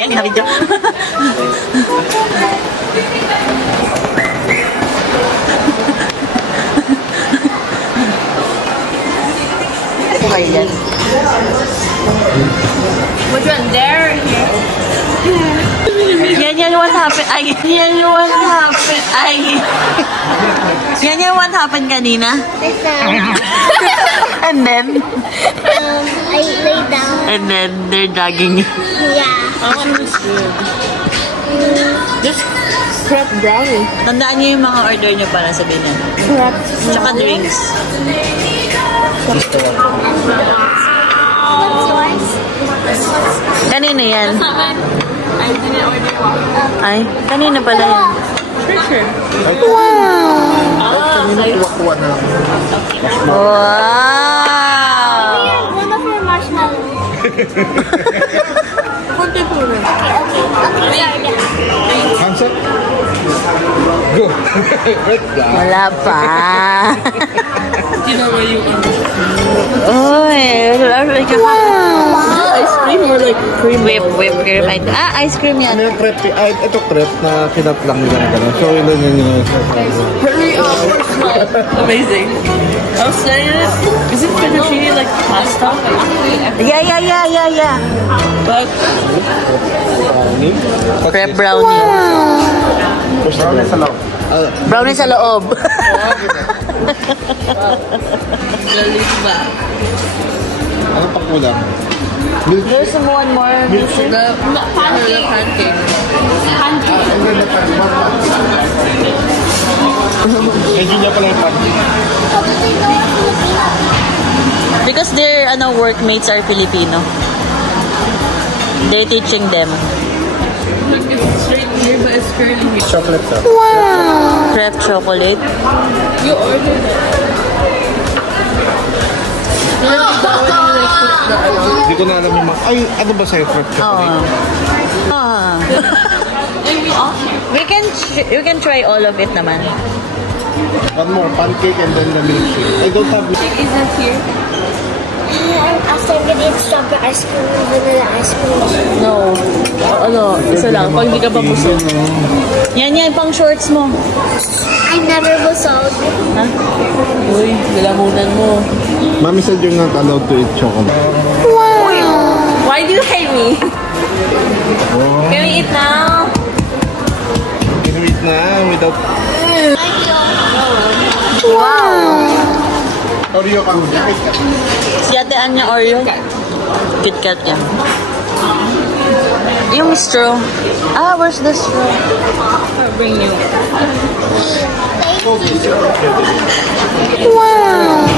Sayang na video. Which one? There or here? Yan what happened. Ay, yan what happened. Ay. Yan what happened kanina. And then? I lay down. And then they're dragging you. Yeah. I want this good. This crepe brownie. Tandaan niyo yung mga order niyo para sabihin niyo. Crepe. Tsaka drinks. What's yours? Kanina yan. I didn't order one. Ay, kanina pala yan. Sure. Kuha na lang. Wow! One of your marshmallows. Kunti po rin. Okay, sorry. Hands up. Go. Right down. Wala pa. Ginawa yung Uy, ice cream or like cream? whip cream. Ice cream yan. Ano yung crepe? Ay, ito crepe na kinap lang nila na gano'n. So, yun yung Hurry up. Amazing. I was saying it. Is it fettuccine like pasta? Yeah. But Crepe brownie. brownie sa loob. Brownie sa loob. galit ba? Ano pa kulang? Milk There's one more. shake. The pancake. And then the medyo niya pala yung pancake. Because their workmates are Filipino. They're teaching them. Look, it's straight here, but it's curly here. Chocolate sauce. Crepe chocolate. You ordered it. Hindi ko na alam yung mga... Ay, ano ba sa'yo? Crepe chocolate? And we all We can try all of it naman. One more, pancake and then the milkshake. I don't have... Is it here? After I'm gonna eat strawberry ice cream and vanilla ice cream. No. Isa lang. Pag hindi ka pa busog. Yan, pang shorts mo. I never busog. Ha? Uy, galamunan mo. Mami said you're not allowed to eat chocolate. Why do you hate me? Oh. Can we eat now? Can we eat na without... Wow! Oreo kang... Si Ate Anya Oreo. KitKat yan. Yung straw. Where's the straw? I'll bring you. Wow.